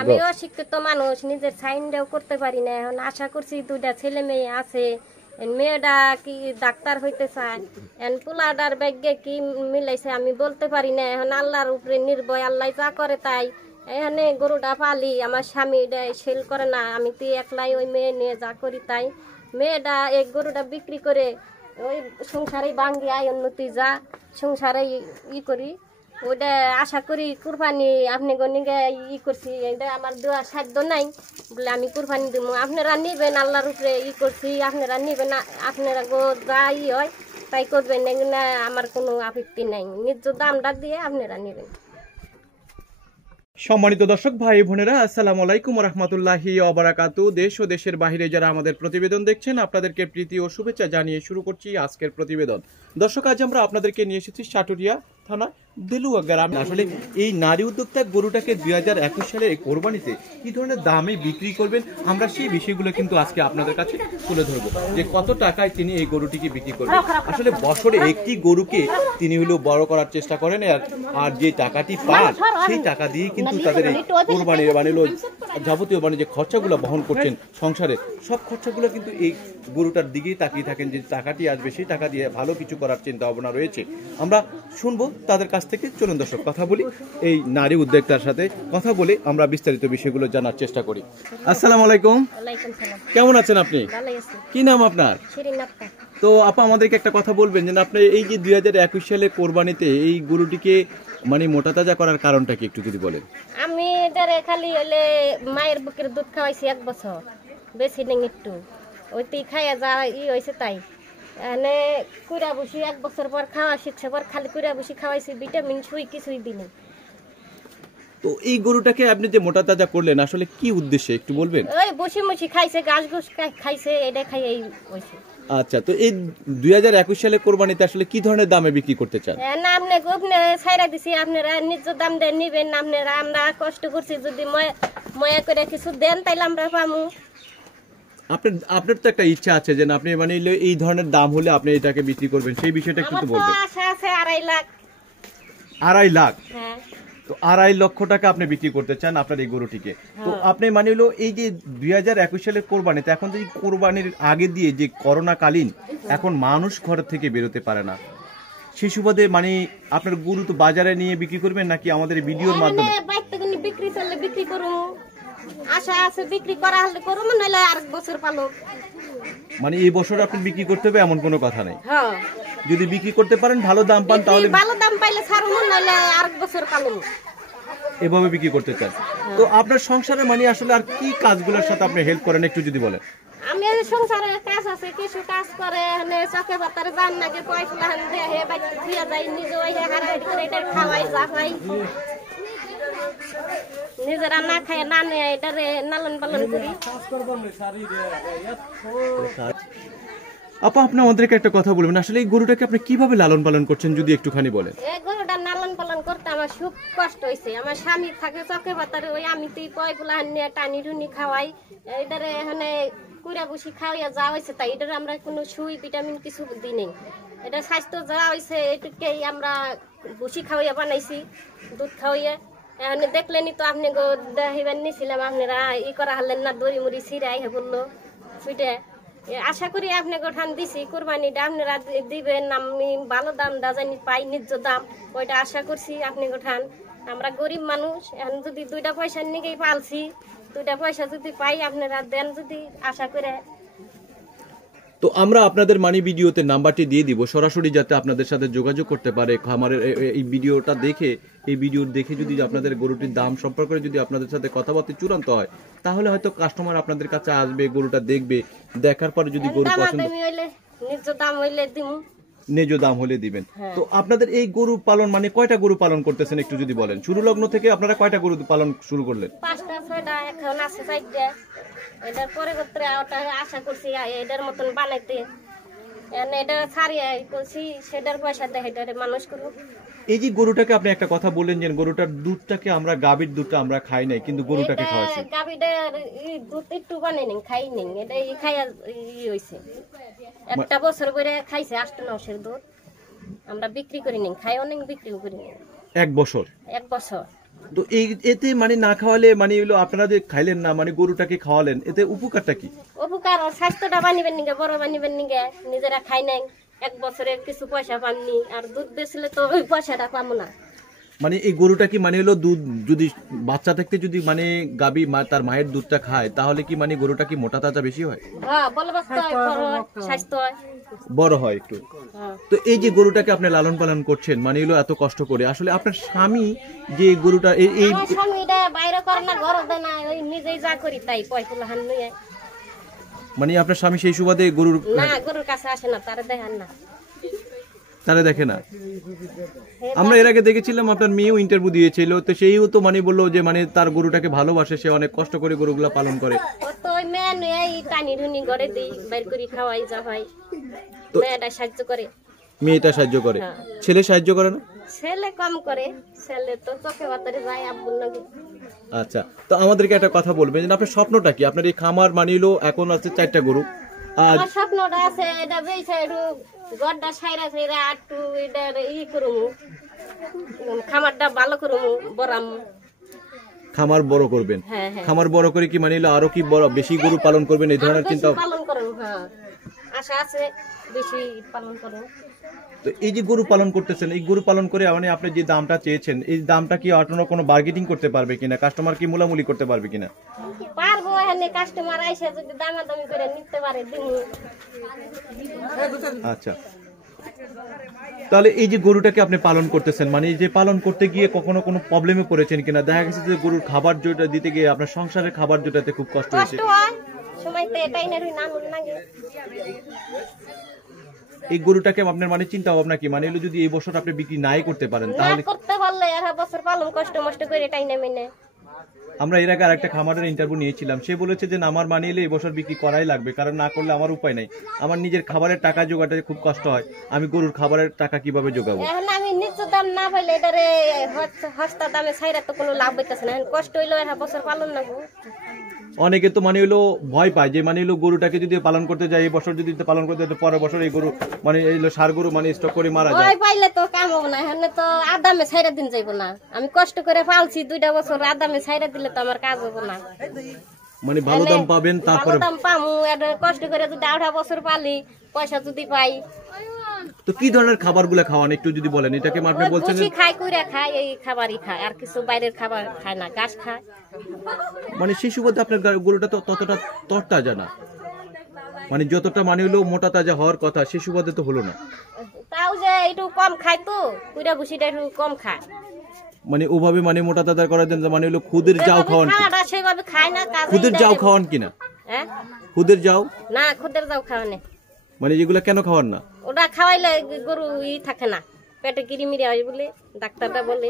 আমি অশিক্ষিত মানুষ, নিজের সাইনটাও করতে পারি না। এখন আশা করছি দুইটা ছেলে মেয়ে আছে, মেয়েটা কি ডাক্তার হইতে চায়, এখন পোলাডার ব্যাগে কি মিলাইছে আমি বলতে পারি না। এখন আল্লাহর উপরে নির্ভয়, আল্লাহ যা করে তাই। এখানে গরুটা পালি, আমার স্বামী সেল করে না, আমি তো একলাই ওই মেয়ে নিয়ে যা করি তাই। মেয়েটা এই গরুটা বিক্রি করে ওই সংসারে ভাঙ্গি আয় উন্নতি যা সংসারে করি, ওইটা আশা করি কুরবানি আপনি গনিকে করছি, এটা আমার দেওয়া সাধ্য নাই বলে আমি কুরবানি দিব। আপনারা নিবেন, আল্লাহর উপরে করছি, আপনারা নিবেন, আপনারা গো যা হয় তাই করবেন না, আমার কোনো আপত্তি নাই। নিজ দামটা দিয়ে আপনারা নিবেন। সম্মানিত দর্শক ভাই বোনেরা, আসসালামু আলাইকুম রাহমাতুল্লাহি ওয়া বারাকাতুহু। দেশ ও দেশের বাইরে যারা আমাদের প্রতিবেদন দেখছেন, আপনাদেরকে প্রীতি ও শুভেচ্ছা জানিয়ে শুরু করছি আজকের প্রতিবেদন। দর্শক, আজ আমরা আপনাদেরকে নিয়ে এসেছি সাটুরিয়া থানা দেলুয়া গ্রামে। আসলে এই নারী উদ্যোক্তা গরুটাকে 2021 সালে কোরবানিতে কি ধরনের দামে বিক্রি করবেন, আমরা সেই বিষয়গুলো কিন্তু আজকে আপনাদের কাছে তুলে ধরবো, যে কত টাকায় তিনি এই গরুটিকে বিক্রি করবেন। আসলে বছরে একটি গরুকে তিনি হলো বড় করার চেষ্টা করেন, আর যে টাকাটি পান সেই টাকা দিয়ে কিন্তু তাদের এই কোরবানির যাবতীয় যে খরচাগুলো বহন করছেন সংসারে, সব খরচাগুলো কিন্তু এই গরুটার দিকেই তাকিয়ে থাকেন, যে টাকাটি আসবে সেই টাকা দিয়ে ভালো কিছু করার চিন্তা ভাবনা রয়েছে। আমরা শুনবো তাদের কাছ থেকে। চলুন দর্শক, কথা বলি এই নারী উদ্যোক্তার সাথে, কথা বলে আমরা বিস্তারিত বিষয়গুলো জানার চেষ্টা করি। আসসালামু আলাইকুম। কেমন আছেন আপনি? কি নাম আপনার? তো আপা, আমাদেরকে একটা কথা বলবেন যে আপনি এই যে 2021 সালে কোরবানিতে এই গরুটিকে মোটা তাজা করার কারণটা কি একটু যদি বলেন। আমি খালি হলে মায়ের বুকের দুধ খাওয়াইছি 1 বছর, বেশি নেই একটু, ওইতেই খাইয়া যা হয়েছে তাই। এনে কুড়া বসি 1 বছর পর খাওয়া শিখছে, পর খালি কুড়া বসি খাওয়াইছি, ভিটামিন সুই কিছুই দিনে। তো এই গরুটাকে আপনি যে মোটা তাজা করলেন আসলে কি উদ্দেশ্যে একটু বলবেন? ওই বসি মুসি খাইছে, ঘাস ঘুষ খাইছে, এটা খাই এই হইছে। আচ্ছা, তো এই 2021 সালে কোরবানিতে আসলে কি ধরনের দামে বিক্রি করতে চান? না আপনি গোপনে ছাইরা দিছি, আপনারা নিজ দাম দিয়ে নিবেন। আপনারা আমরা কষ্ট করছি, যদি ময়া করে কিছু দেন তাইলে আমরা পামু। আপনার তো একটা ইচ্ছা আছে যে আপনি এই ধরনের দাম হলে আপনি এটাকে বিক্রি করবেন, সেই বিষয়টা একটু বলবেন। আমার আশা আছে 2.5 লাখ। 2.5 লাখ? হ্যাঁ। তো 2.5 লক্ষ টাকা আপনি বিক্রি করতে চান আপনার এই গরুটিকে। তো আপনি এই যে 2021 সালের কোরবানিতে, এখন যে কোরবানির আগে দিয়ে যে করোনা কালীন, এখন মানুষ ঘর থেকে বেরোতে পারে না, সেই সুবাদে আপনার গরু তো বাজারে নিয়ে বিক্রি করবেন নাকি আমাদের ভিডিওর মাধ্যমে? বিক্রি চললে বিক্রি করুন, আশা আছে বিক্রি করা হলে করুন, নাহলে আরেক বছর পালো। এই বছর আপনি বিক্রি করতে হবে এমন কোনো কথা নেই। হ্যাঁ, যদি বিক্রি করতে পারেন, ভালো দাম পান, তাহলে ভালো দাম পাইলে ছাড়ুন, নাহলে আরেক বছর পালো। এভাবে বিক্রি করতে চান। তো আপনার সংসারে আসলে আর কি কাজগুলোর সাথে আপনি হেল্প করেন একটু যদি বলেন। আমি সংসারে কাজ আছে, কিছু কাজ করে, চকে বাতারে যান নাকি পয়সা হে বাইতে দিয়া যায়, নিজে ওই হাড়াহাড়ি করে এটা খাওয়াই যা খাই, নিজেরা না খাই না নেয় এটারে লালন পালন করি। আপা, আপনি আমাদেরকে একটা কথা বলবেন, আসলে এই গরুটাকে আপনি কিভাবে লালন পালন করছেন যদি একটুখানি বলেন। এই গরুটা লালন পালন করতে আমার খুব কষ্ট হয়েছে। আমার স্বামী থাকে চকে বাতারে, ওই আমি তো কয়গুলা নিয়ে টানি টুনি খাওয়াই, এটারে এখানে কুড়া বসি খাওয়াইয়া যা হয়েছে তাই। এটারে আমরা কোনো সুই ভিটামিন কিছু দিই নেই, এটা স্বাস্থ্য যা হয়েছে এটুকেই আমরা বসি খাওয়াইয়া বানাইছি, দুধ খাওয়াইয়া। এখানে দেখলেনি তো আপনি দেখিবেন নিছিলাম, আপনারা করা হলেন না, দড়ি মুড়ি ছিঁড়াই বললো সুইটা। আশা করি আপনি গোঠান দিছি, কোরবানিটা আপনারা দিবেন, আমি ভালো দাম জানি পাই, ন্যায্য দাম, ওইটা আশা করছি আপনি গোঠান। আমরা গরিব মানুষ, এখন যদি 2টা পয়সা নিকেই পালছি, 2টা পয়সা যদি পাই আপনারা দেন যদি, আশা করে। তো আমরা আপনাদের ভিডিওতে নাম্বারটি দিয়ে দিব, সরাসরি যাতে আপনাদের সাথে যোগাযোগ করতে পারে। খামারের এই ভিডিওটা দেখে, এই ভিডিও দেখে যদি আপনাদের গরুটির দাম সম্পর্কে যদি আপনাদের সাথে কথাবার্তা চূড়ান্ত হয়, তাহলে হয়তো কাস্টমার আপনাদের কাছে আসবে, গরুটা দেখবে, দেখার পরে যদি গরু পছন্দ, ন্যায্য দাম হলে দিবেন। তো আপনাদের এই গরু পালন কয়টা গরু পালন করতেছেন একটু যদি বলেন। শুরু লগ্ন থেকে আপনারা কয়টা গরু পালন শুরু করলেন? 5টা 6টা, এখন আছে 4টা। এটার পরে আশা করছি এটার মতন বানাইতে, এটা ছাড়িয়ে করছি, সেটার পয়সা দেয় এটারে মানুষ করুক। এই যে গরুটাকে আপনি একটা কথা বললেন যে গরুটার দুধটাকে আমরা, গাভীর দুধটা আমরা খাই নাই, কিন্তু গরুটাকে খাওয়াইছি। গাভীটার দুধ একটু বানাই নেই, খাই নেই, এটা খাইয়া হইছে। 1টা বছর করে খাইছে 8 মাসের দুধ, আমরা বিক্রি করি নেই, খাই অনেক বিক্রিও করি নেই। 1 বছর? 1 বছর। তো এই এতে মানে না খাওয়ালে মানে হলো আপনারা যে খাইলেন না মানে গরুটাকে খাওয়ালেন এতে উপকারটা কি? উপকার স্বাস্থ্যটা বানিবেন নিগে, বড় বানিবেন নিগে, নিজেরা খাই নাই, 1 বছরে কিছু পয়সা পামনি, আর দুধ বেচলে তো ওই পয়সাটা পাবো না। মানে এই গরুটা কি মানে হলো দুধ যদি বাচ্চা থাকতে যদি মানে গাবি তার মায়ের দুধটা খায় তাহলে কি মানে গরুটা কি মোটা তাজা বেশি হয়? হ্যাঁ, বলবাস্ত হয়, বড় হয়, স্বাস্থ্য হয়, বড় হয় একটু। হ্যাঁ। তো এই যে গরুটাকে আপনি লালন পালন করছেন মানে হলো এত কষ্ট করে, আসলে আপনার স্বামী যে গরুটা এই আমার স্বামীটা বাইরে করে না, ঘর দেয় না, ওই নিজেই যা করি তাই পয়সা হান নিয়ে। মানে আপনার স্বামী সেই সুবাদে গরুর না, গরুর কাছে আসে না, তারে দেখান না, তারা দেখে না। আমরা এর আগে দেখেছিলাম আপনার মেয়েও ইন্টারভিউ দিয়েছিল, তো সেইও তো মানে বললো যে মানে তার গরুটাকে ভালোবাসে, সে অনেক কষ্ট করে গরুগুলা পালন করে। ও তো ওই মেয়ে নিয়ে টানি ঢুনি ঘরে দিই, বাইর করি খাওয়াই যা হয়, মেয়েটা সাহায্য করে। মেয়েটা সাহায্য করে, হ্যাঁ। ছেলে সাহায্য করে না? ছেলে কম করে, ছেলে তো চোখে বাতারে যায় আব্বুর নাকি। আচ্ছা, তো আমাদেরকে একটা কথা বলবেন যে আপনার স্বপ্নটা কি? আপনার এই খামার মানিলো এখন আছে 4টা গরু, আর আমার স্বপ্নটা আছে এটা বেইছে একটু গড়টা সাইরা সাইরা একটু এটা করুমু, খামারটা ভালো করুমু, বড়ামু। খামার বড় করবেন। হ্যাঁ, হ্যাঁ। খামার বড় করে কি মানিলো আরো কি বড় বেশি গরু পালন করবেন এই ধরনের বেশি চিন্তা? পালন করুন, হ্যাঁ, আশা আছে বেশি পালন করুন। তো এই যে গরু পালন করতেছেন, এই গরু পালন করে মানে আপনি যে দামটা চেয়েছেন এই দামটা কি আপনারা কোনো বার্গেনিং করতে পারবে কিনা? কাস্টমার কি মূলামূলি করতে পারবে কিনা? পারবো, এখানে কাস্টমার আইসা যদি দামাদামি করে নিতে পারে দিমু। আচ্ছা, তাহলে এই যে গরুটাকে আপনি পালন করতেছেন মানে এই যে পালন করতে গিয়ে কখনো কোনো প্রবলেমে পড়েছেন কিনা? দেখা গেছে যে গরুর খাবার যেটা দিতে গিয়ে আপনার সংসারের খাবার যেটাতে খুব কষ্ট হয়েছে, কষ্ট হয় সময়তে এটাই না নানুন লাগে। এই গরুটাকে আপনার মানে চিন্তা ভাবনা কি মানে হলো যদি এই বছর আপনি বিক্রি নাই করতে পারেন না তাহলে? করতে পারলে আর বছর পালন কষ্ট মষ্ট করে এটাই না মেনে। আমরা এর আগে আরেকটা খামারের ইন্টারভিউ নিয়েছিলাম, সে বলেছে যে না, আমার মানে এলে এই বছর বিক্রি করাই লাগবে, কারণ না করলে আমার উপায় নাই, আমার নিজের খাবারের টাকা জোগাতে খুব কষ্ট হয়, আমি গরুর খাবারের টাকা কিভাবে জোগাবো? এখন আমি নিজ দাম না পাইলে এটারে সস্তা দামে ছাইরা তো কোনো লাভ হইতেছে না, এখন কষ্ট হইলো এক বছর পালন না গো। অনেকে তো মানে হলো ভয় পায় যে মানে হলো গরুটাকে যদি পালন করতে যায় এই বছর যদি পালন করতে যায় পরের বছর এই গরু মানে এই সার গরু মানে স্টক করে মারা যায়। ভয় পাইলে তো কাম হবে না, এখন তো আদামে ছাইরা দিন যাইব না, আমি কষ্ট করে পালছি 2টা বছর, আদামে ছাইরা দিলে তো আমার কাজ হবে না। মানে ভালো দাম পাবেন তারপরে? ভালো দাম পামু, এটা কষ্ট করে যদি 8 বছর পালি পয়সা যদি পাই। তো কি ধরনের খাবারগুলো খাওয়ান একটু যদি বলেন? এটাকে আপনি বলছেন ভুসি খায়, কুইরা খায়, এই খাবারই খায়, আর কিছু বাইরের খাবার খায় না, ঘাস খায়। মানে সেই সুবাদে আপনার গরুটা তো ততটা তরতাজা না, মানে যতটা মানে হলো মোটা তাজা হওয়ার কথা সেই সুবাদে তো হলো না। তাও যে একটু কম খায়, তো কুইরা ভুসিটা একটু কম খায়, মানে ওভাবে মানে মোটা তাজা করার জন্য মানে হলো খুদের যাও খাওয়ান? খাওয়াটা সেভাবে খায় না, খুদের যাও খাওয়ান কিনা? হ্যাঁ, খুদের যাও না, খুদের যাও খাওয়ানে। মানে যেগুলো কেন খাওয়ান না? ওটা খাওয়াইলে গরু থাকে না, পেটে কিরিমিরি হয় বলে ডাক্তারটা বলে,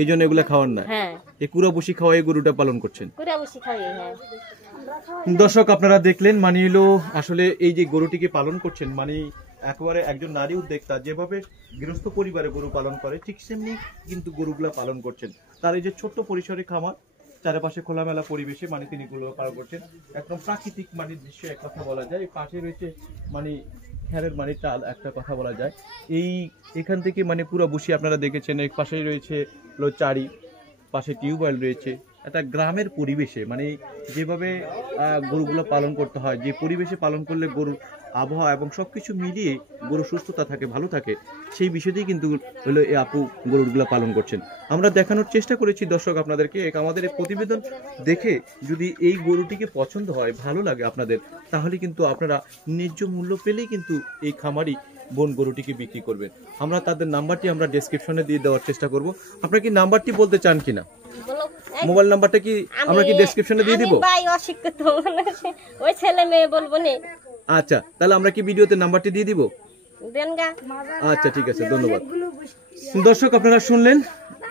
এই জন্য এগুলো খাওয়ান না। হ্যাঁ, এই কুড়া বসি খাওয়াই গরুটা পালন করছেন। কুইরা ভুসি খাওয়াই। হ্যাঁ, দর্শক আপনারা দেখলেন মানে হলো আসলে এই যে গরুটিকে পালন করছেন মানে একেবারে একজন নারী উদ্যোক্তা যেভাবে গৃহস্থ পরিবারে গরু পালন করে ঠিক সেমনি কিন্তু গরুগুলা পালন করছেন। তার এই যে ছোট্ট পরিসরে খামার, চারপাশে খোলামেলা পরিবেশে মানে তিনি গুলো পালন করছেন, একদম প্রাকৃতিক মানে দৃশ্য এক কথা বলা যায়। এই পাশে রয়েছে মানে খ্যারের মানে টাল একটা কথা বলা যায়। এখান থেকে মানে পুরো বসি আপনারা দেখেছেন, এই পাশেই রয়েছে চারি, পাশে টিউবওয়েল রয়েছে। একটা গ্রামের পরিবেশে মানে যেভাবে গরুগুলো পালন করতে হয়, যে পরিবেশে পালন করলে গরুর আবহাওয়া এবং সবকিছু মিলিয়ে গরু সুস্থতা থাকে, ভালো থাকে, সেই বিষয়তেই কিন্তু হলো এই আপু গরুগুলো পালন করছেন। আমরা দেখানোর চেষ্টা করেছি দর্শক আপনাদেরকে, আমাদের এই প্রতিবেদন দেখে যদি এই গরুটিকে পছন্দ হয়, ভালো লাগে আপনাদের, তাহলে কিন্তু আপনারা ন্যায্য মূল্য পেলেই কিন্তু এই খামারি বোন গরুটিকে বিক্রি করবেন। আমরা তাদের নাম্বারটি আমরা ডেসক্রিপশনে দিয়ে দেওয়ার চেষ্টা করব। আপনারা কি নাম্বারটি বলতে চান কিনা? মোবাইল নাম্বারটা কি আমরা কি ডেসক্রিপশনে দিয়ে দিব? ভাই অশিক্ষিত ওই ছেলে মেয়ে বলবো না। আচ্ছা, তাহলে আমরা কি ভিডিওতে নাম্বারটি দিয়ে দিব? দেনগা। আচ্ছা, ঠিক আছে, ধন্যবাদ। দর্শক আপনারা শুনলেন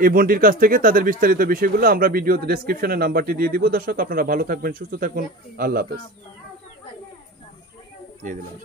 এই বোনটির কাছ থেকে তাদের বিস্তারিত বিষয়গুলো, আমরা ভিডিওতে ডেসক্রিপশনে নাম্বারটি দিয়ে দিব। দর্শক আপনারা ভালো থাকবেন, সুস্থ থাকুন, আল্লাহ হাফেজ। দিয়ে দিলাম।